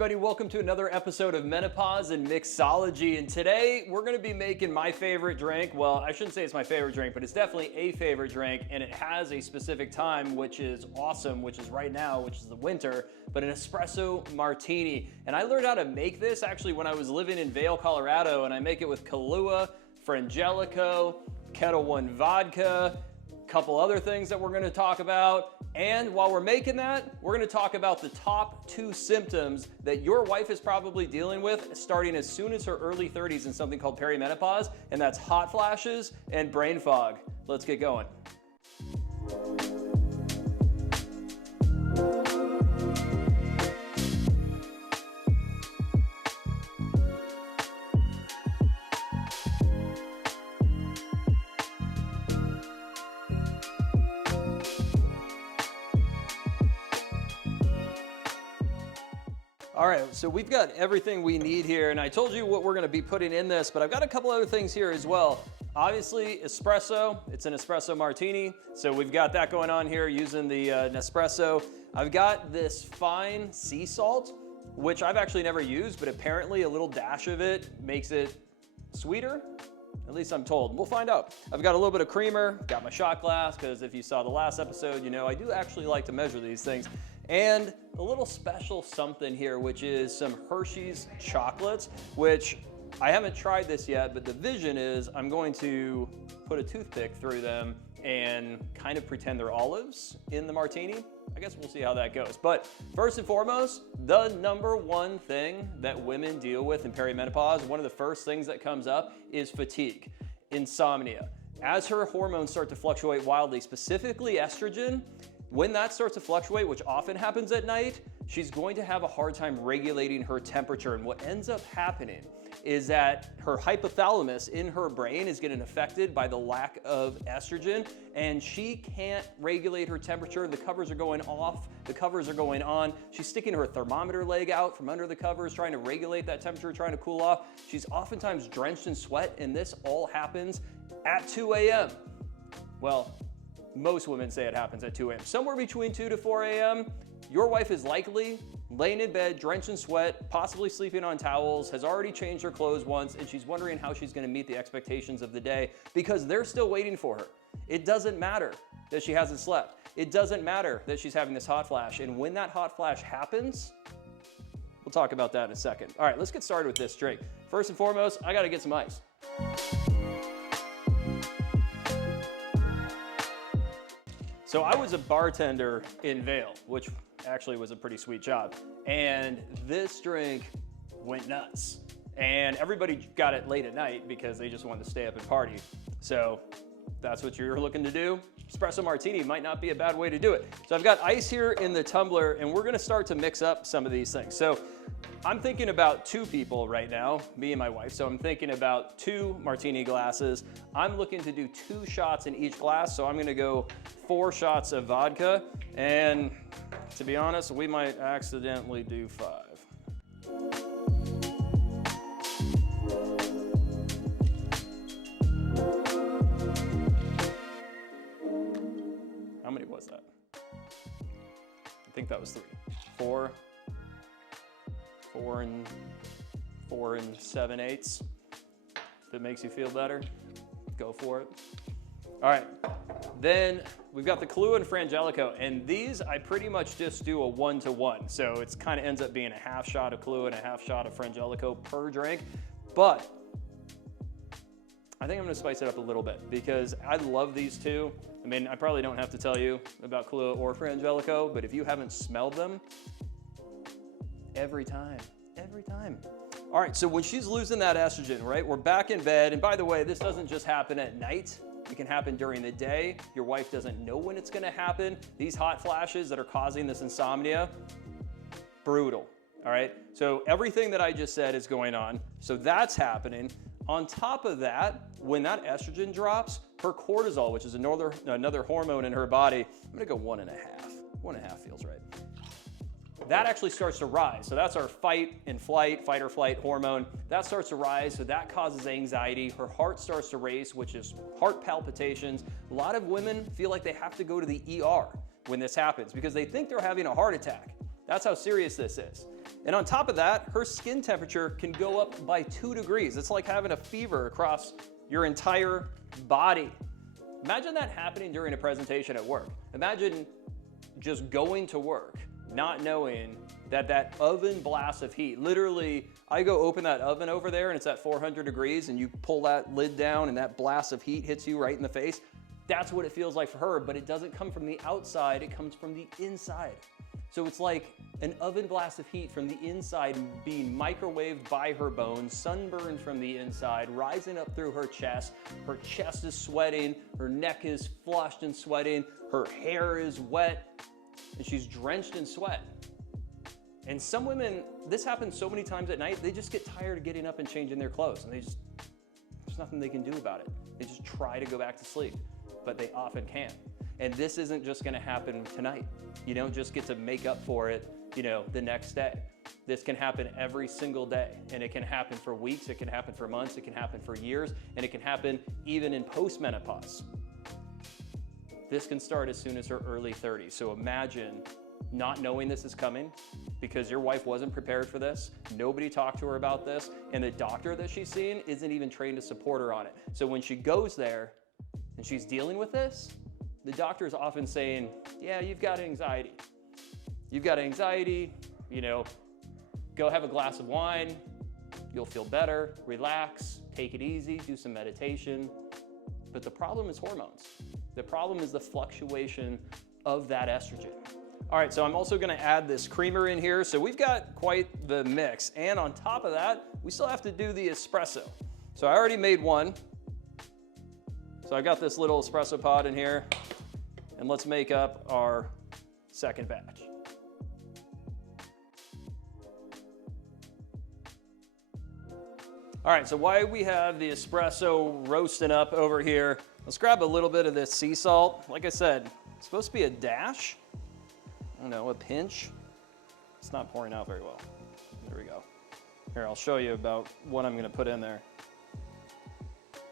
everybody, welcome to another episode of Menopause and Mixology, and today we're going to be making my favorite drink. Well, I shouldn't say it's my favorite drink, but it's definitely a favorite drink, and it has a specific time, which is awesome, which is right now, which is the winter, but an espresso martini. And I learned how to make this actually when I was living in Vail, Colorado, and I make it with Kahlua, Frangelico, Kettle One vodka, couple other things that we're going to talk about. And while we're making that, we're going to talk about the top 2 symptoms that your wife is probably dealing with starting as soon as her early 30s in something called perimenopause, and that's hot flashes and brain fog. Let's get going. All right, so we've got everything we need here, and I told you what we're going to be putting in this, but I've got a couple other things here as well. Obviously, espresso. It's an espresso martini, so we've got that going on here using the Nespresso. I've got this fine sea salt, which I've actually never used, but apparently a little dash of it makes it sweeter. At least I'm told. We'll find out. I've got a little bit of creamer, got my shot glass, because if you saw the last episode, you know I do actually like to measure these things. And a little special something here, which is some Hershey's chocolates, which I haven't tried this yet, but the vision is I'm going to put a toothpick through them and kind of pretend they're olives in the martini. I guess we'll see how that goes. But first and foremost, the number one thing that women deal with in perimenopause, one of the first things that comes up is fatigue, insomnia. As her hormones start to fluctuate wildly, specifically estrogen, when that starts to fluctuate, which often happens at night, she's going to have a hard time regulating her temperature. And what ends up happening is that her hypothalamus in her brain is getting affected by the lack of estrogen, and she can't regulate her temperature. The covers are going off, the covers are going on. She's sticking her thermometer leg out from under the covers, trying to regulate that temperature, trying to cool off. She's oftentimes drenched in sweat, and this all happens at 2 a.m. Well, most women say it happens at 2 a.m. Somewhere between 2 to 4 a.m., your wife is likely laying in bed, drenched in sweat, possibly sleeping on towels, has already changed her clothes once, and she's wondering how she's going to meet the expectations of the day because they're still waiting for her. It doesn't matter that she hasn't slept. It doesn't matter that she's having this hot flash. And when that hot flash happens, we'll talk about that in a second. All right, let's get started with this drink. First and foremost, I got to get some ice. So I was a bartender in Vail, which actually was a pretty sweet job. And this drink went nuts. And everybody got it late at night because they just wanted to stay up and party. So that's what you're looking to do. Espresso martini might not be a bad way to do it. So I've got ice here in the tumbler, and we're gonna start to mix up some of these things. So I'm thinking about 2 people right now, me and my wife. So I'm thinking about 2 martini glasses. I'm looking to do 2 shots in each glass. So I'm gonna go 4 shots of vodka. And to be honest, we might accidentally do 5. How many was that? I think that was 3. 4 and 7/8. If it makes you feel better, go for it. All right, then we've got the Kahlua and Frangelico, and these I pretty much just do a 1-to-1. So it's kind of ends up being a half shot of Kahlua and a half shot of Frangelico per drink. But I think I'm gonna spice it up a little bit because I love these 2. I mean, I probably don't have to tell you about Kahlua or Frangelico, but if you haven't smelled them, every time. All right, so when she's losing that estrogen, right, we're back in bed. And by the way, this doesn't just happen at night. It can happen during the day. Your wife doesn't know when it's gonna happen. These hot flashes that are causing this insomnia, brutal, all right? So everything that I just said is going on. So that's happening. On top of that, when that estrogen drops, her cortisol, which is another hormone in her body, I'm gonna go 1.5. 1.5 feels right. That actually starts to rise. So that's our fight or flight hormone. That starts to rise, so that causes anxiety. Her heart starts to race, which is heart palpitations. A lot of women feel like they have to go to the ER when this happens because they think they're having a heart attack. That's how serious this is. And on top of that, her skin temperature can go up by 2 degrees. It's like having a fever across your entire body. Imagine that happening during a presentation at work. Imagine just going to work, not knowing that that oven blast of heat, literally, I go open that oven over there and it's at 400 degrees and you pull that lid down and that blast of heat hits you right in the face. That's what it feels like for her, but it doesn't come from the outside, it comes from the inside. So it's like an oven blast of heat from the inside being microwaved by her bones, sunburned from the inside, rising up through her chest. Her chest is sweating, her neck is flushed and sweating, her hair is wet, and she's drenched in sweat. And some women, this happens so many times at night, they just get tired of getting up and changing their clothes, and there's nothing they can do about it. They just try to go back to sleep, but they often can't. And this isn't just gonna happen tonight. You don't just get to make up for it, the next day. This can happen every single day, and it can happen for weeks, it can happen for months, it can happen for years, and it can happen even in postmenopause. This can start as soon as her early 30s. So imagine not knowing this is coming because your wife wasn't prepared for this, nobody talked to her about this, and the doctor that she's seeing isn't even trained to support her on it. So when she goes there and she's dealing with this, the doctor is often saying, yeah, you've got anxiety. You've got anxiety, go have a glass of wine, you'll feel better, relax, take it easy, do some meditation. But the problem is hormones. The problem is the fluctuation of that estrogen. All right, so I'm also gonna add this creamer in here. So we've got quite the mix. And on top of that, we still have to do the espresso. So I already made one. So I got this little espresso pod in here, and let's make up our second batch. All right, so while we have the espresso roasting up over here, let's grab a little bit of this sea salt. Like I said, it's supposed to be a dash. I don't know, a pinch. It's not pouring out very well. There we go. Here, I'll show you about what I'm gonna put in there.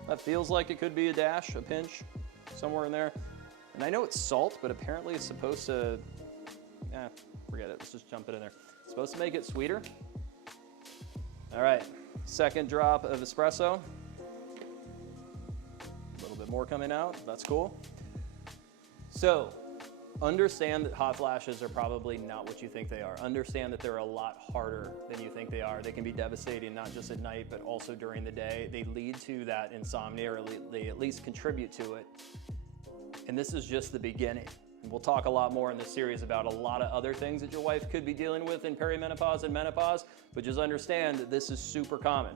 That feels like it could be a dash, a pinch, somewhere in there. And I know it's salt, but apparently it's supposed to, forget it, let's just jump it in there. It's supposed to make it sweeter. All right, second drop of espresso. A little bit more coming out, that's cool. So, understand that hot flashes are probably not what you think they are. Understand that they're a lot harder than you think they are. They can be devastating, not just at night, but also during the day. They lead to that insomnia, or they at least contribute to it. And this is just the beginning. And we'll talk a lot more in this series about a lot of other things that your wife could be dealing with in perimenopause and menopause, but just understand that this is super common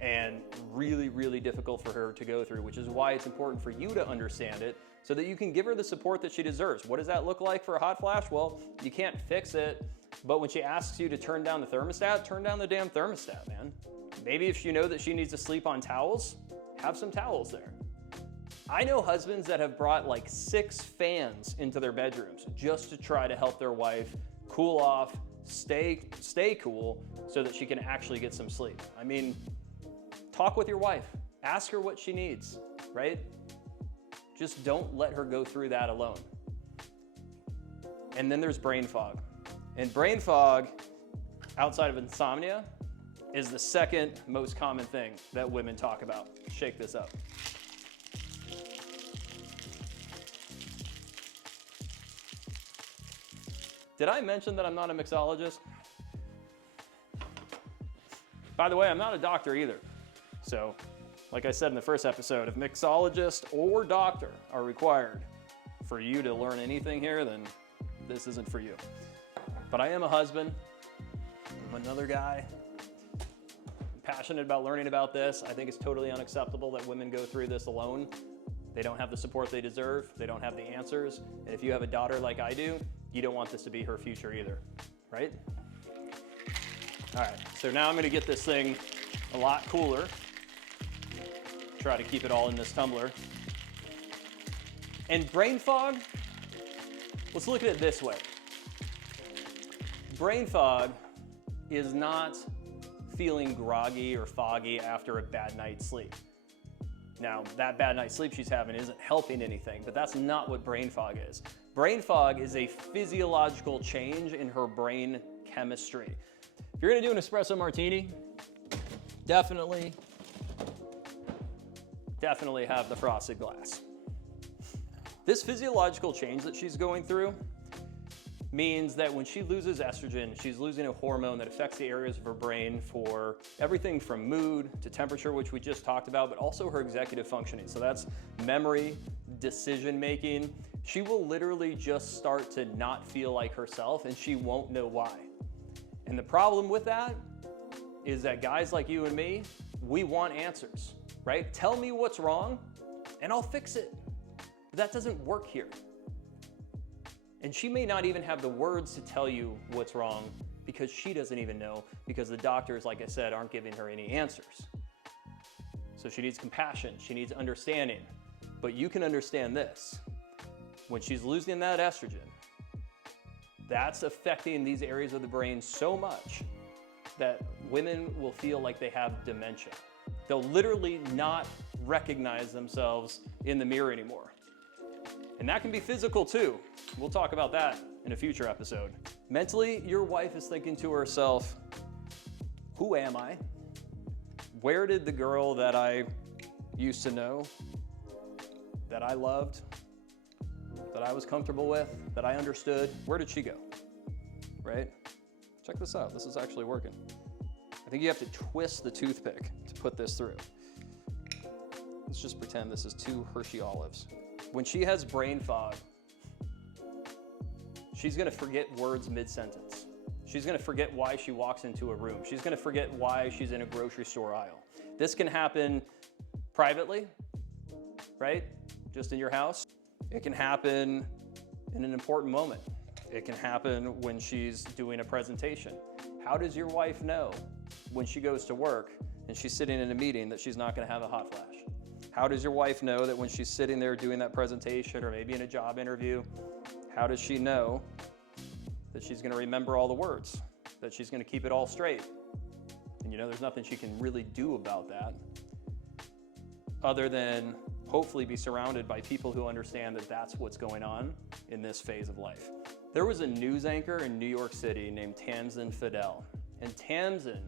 and really, really difficult for her to go through, which is why it's important for you to understand it so that you can give her the support that she deserves. What does that look like for a hot flash? Well, you can't fix it, but when she asks you to turn down the thermostat, turn down the damn thermostat, man. Maybe if you know that she needs to sleep on towels, have some towels there. I know husbands that have brought like 6 fans into their bedrooms just to try to help their wife cool off, stay cool, so that she can actually get some sleep. I mean, talk with your wife. Ask her what she needs, right? Just don't let her go through that alone. And then there's brain fog. And brain fog, outside of insomnia, is the second most common thing that women talk about. Shake this up. Did I mention that I'm not a mixologist? By the way, I'm not a doctor either. So, like I said in the first episode, if mixologist or doctor are required for you to learn anything here, then this isn't for you. But I am a husband. I'm another guy. I'm passionate about learning about this. I think it's totally unacceptable that women go through this alone. They don't have the support they deserve. They don't have the answers. And if you have a daughter like I do, you don't want this to be her future either, right? All right, so now I'm gonna get this thing a lot cooler. Try to keep it all in this tumbler. And brain fog, let's look at it this way. Brain fog is not feeling groggy or foggy after a bad night's sleep. Now, that bad night's sleep she's having isn't helping anything, but that's not what brain fog is. Brain fog is a physiological change in her brain chemistry. If you're gonna do an espresso martini, definitely have the frosted glass. This physiological change that she's going through means that when she loses estrogen, she's losing a hormone that affects the areas of her brain for everything from mood to temperature, which we just talked about, but also her executive functioning. So that's memory, decision making. She will literally just start to not feel like herself, and she won't know why. And the problem with that is that guys like you and me, we want answers, right? Tell me what's wrong and I'll fix it. But that doesn't work here. And she may not even have the words to tell you what's wrong because she doesn't even know, because the doctors, like I said, aren't giving her any answers. So she needs compassion, she needs understanding. But you can understand this. When she's losing that estrogen, that's affecting these areas of the brain so much that women will feel like they have dementia. They'll literally not recognize themselves in the mirror anymore. And that can be physical too. We'll talk about that in a future episode. Mentally, your wife is thinking to herself, who am I? Where did the girl that I used to know, that I loved, that I was comfortable with, that I understood, where did she go? Right? Check this out. This is actually working. I think you have to twist the toothpick to put this through. Let's just pretend this is 2 Hershey olives. When she has brain fog, she's gonna forget words mid-sentence. She's gonna forget why she walks into a room. She's gonna forget why she's in a grocery store aisle. This can happen privately, right? Just in your house. It can happen in an important moment. It can happen when she's doing a presentation. How does your wife know when she goes to work and she's sitting in a meeting that she's not gonna have a hot flash? How does your wife know that when she's sitting there doing that presentation or maybe in a job interview, how does she know that she's gonna remember all the words, that she's gonna keep it all straight? And you know, there's nothing she can really do about that other than hopefully be surrounded by people who understand that that's what's going on in this phase of life. There was a news anchor in New York City named Tamsin Fidel, and Tamsin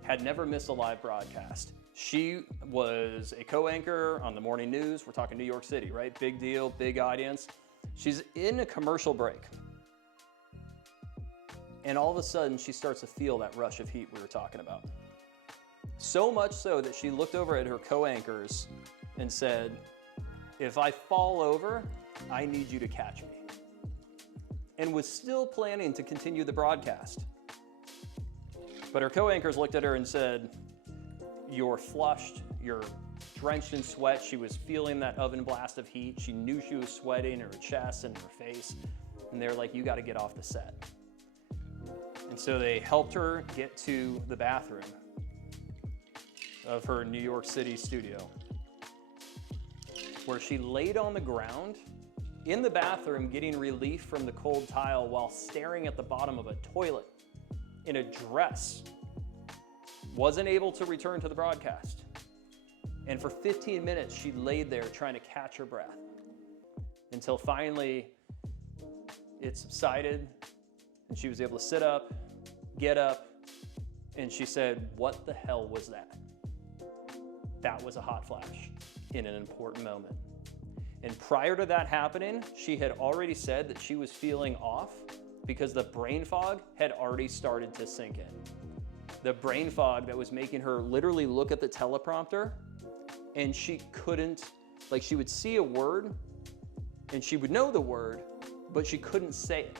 had never missed a live broadcast. She was a co-anchor on the morning news. We're talking New York City, right? Big deal, big audience. She's in a commercial break. And all of a sudden, she starts to feel that rush of heat we were talking about. So much so that she looked over at her co-anchors and said, if I fall over, I need you to catch me. And was still planning to continue the broadcast. But her co-anchors looked at her and said, you're flushed, you're drenched in sweat. She was feeling that oven blast of heat. She knew she was sweating in her chest and her face. And they're like, you gotta get off the set. And so they helped her get to the bathroom of her New York City studio, where she laid on the ground in the bathroom getting relief from the cold tile while staring at the bottom of a toilet in a dress. Wasn't able to return to the broadcast. And for 15 minutes, she laid there trying to catch her breath until finally it subsided and she was able to sit up, get up, and she said, what the hell was that? That was a hot flash in an important moment. And prior to that happening, she had already said that she was feeling off because the brain fog had already started to sink in. The brain fog that was making her literally look at the teleprompter and she couldn't, like she would see a word and she would know the word, but she couldn't say it.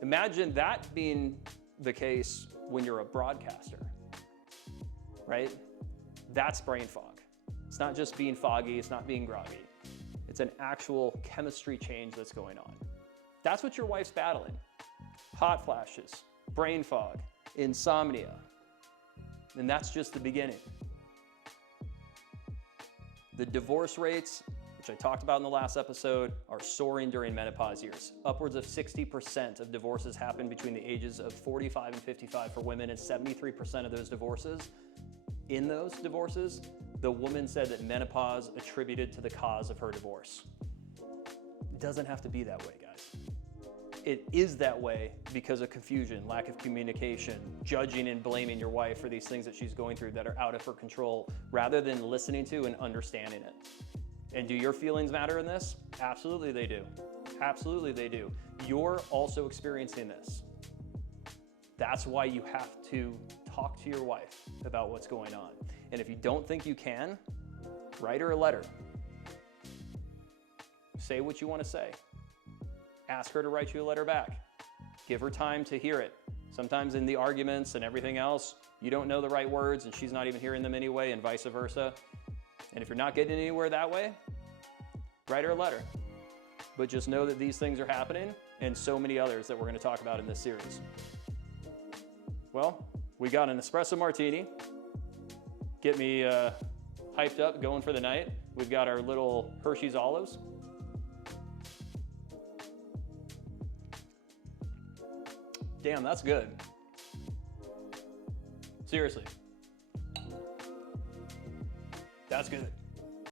Imagine that being the case when you're a broadcaster, right? That's brain fog. It's not just being foggy, it's not being groggy. It's an actual chemistry change that's going on. That's what your wife's battling. Hot flashes, brain fog, insomnia. And that's just the beginning. The divorce rates, which I talked about in the last episode, are soaring during menopause years. Upwards of 60% of divorces happen between the ages of 45 and 55 for women, and 73% of those divorces, the woman said that menopause attributed to the cause of her divorce. It doesn't have to be that way, guys. It is that way because of confusion, lack of communication, judging and blaming your wife for these things that she's going through that are out of her control, rather than listening to and understanding it. And do your feelings matter in this? Absolutely they do. Absolutely they do. You're also experiencing this. That's why you have to talk to your wife about what's going on. And if you don't think you can, write her a letter. Say what you want to say. Ask her to write you a letter back. Give her time to hear it. Sometimes in the arguments and everything else, you don't know the right words and she's not even hearing them anyway, and vice versa. And if you're not getting anywhere that way, write her a letter. But just know that these things are happening, and so many others that we're going to talk about in this series. Well, we got an espresso martini. Get me hyped up, going for the night. We've got our little Hershey's olives. Damn, that's good. Seriously. That's good.